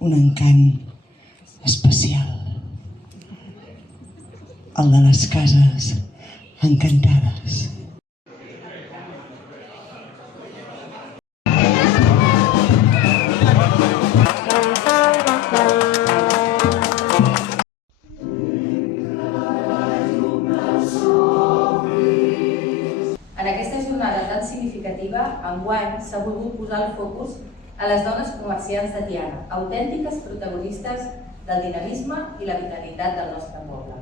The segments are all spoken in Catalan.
un encant especial, el de les cases encantades. En aquesta jornada tan significativa, enguany s'ha volgut posar el focus a les dones comerciants de Tiana, autèntiques protagonistes del dinamisme i la vitalitat del nostre poble.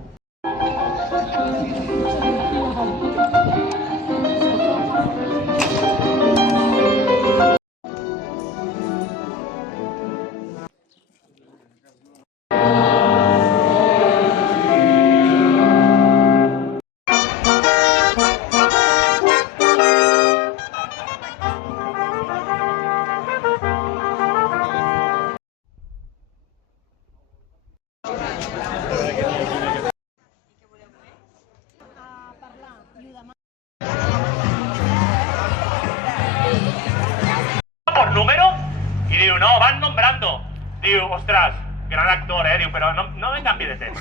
Por número y digo, no, van nombrando. Digo, ostras, gran actor, digo, pero no me cambie de tema.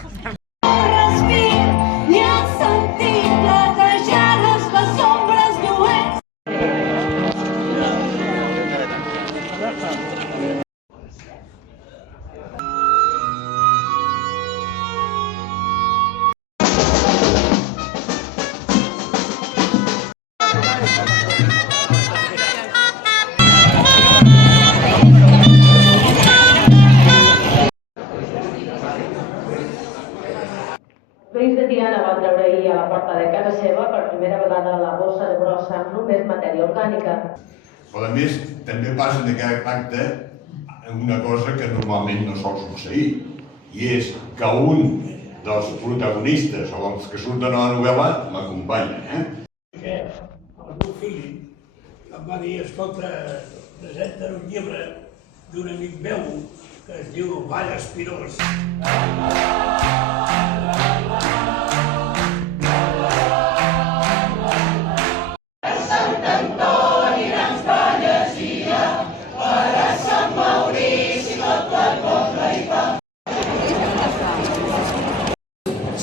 Veïns de Tiana van treure ahir a la porta de casa seva per primera vegada la bossa de brossa amb només matèria orgànica. Però a més, també passa en aquest acte una cosa que normalment no sol succeir, i és que un dels protagonistes o els que surten a la novel·la m'acompanya. El meu fill em va dir, escolta, presenten un llibre d'un amic meu que es diu Vall Espirós.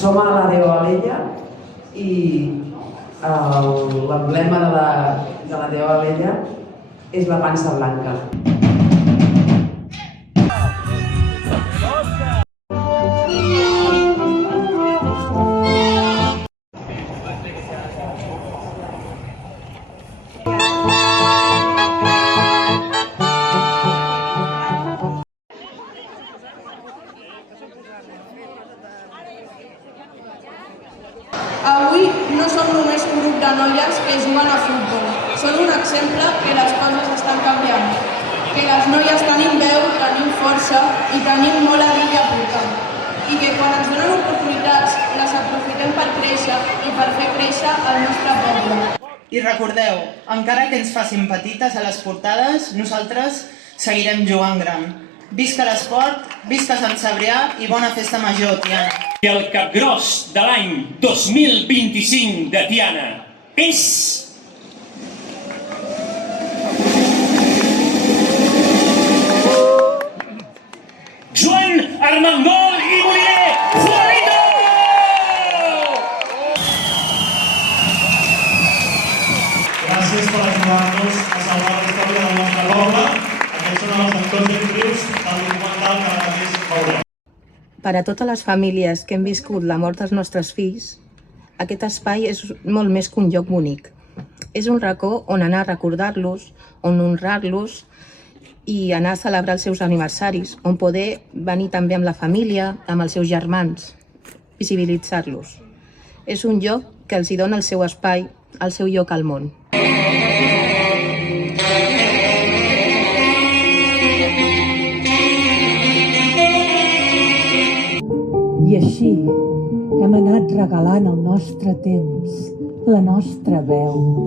Som a la Déu Alella i l'emblema de la Déu Alella és la pansa blanca. Avui no som només un grup de noies que juguen a futbol. Són un exemple que les coses estan canviant. Que les noies tenim veu, tenim força i tenim molt a dir i a portar. I que quan ens donen oportunitats les aprofitem per créixer i per fer créixer el nostre poble. I recordeu, encara que ens facin petites a les portades, nosaltres seguirem jugant gran. Visca l'esport, visca Sant Cebrià i bona festa major, Tiana. I el capgros de l'any 2025 de Tiana és... Joan Armengol i Molier Juanito! Gràcies per ajudar-nos a salvar la història del nostre poble. Aquests són els actors i actrius del documental que ara mateix veurem. Per a totes les famílies que hem viscut la mort dels nostres fills, aquest espai és molt més que un lloc bonic. És un racó on anar a recordar-los, on honrar-los i anar a celebrar els seus aniversaris, on poder venir també amb la família, amb els seus germans, visibilitzar-los. És un lloc que els hi dona el seu espai, el seu lloc al món. I així hem anat regalant el nostre temps, la nostra veu.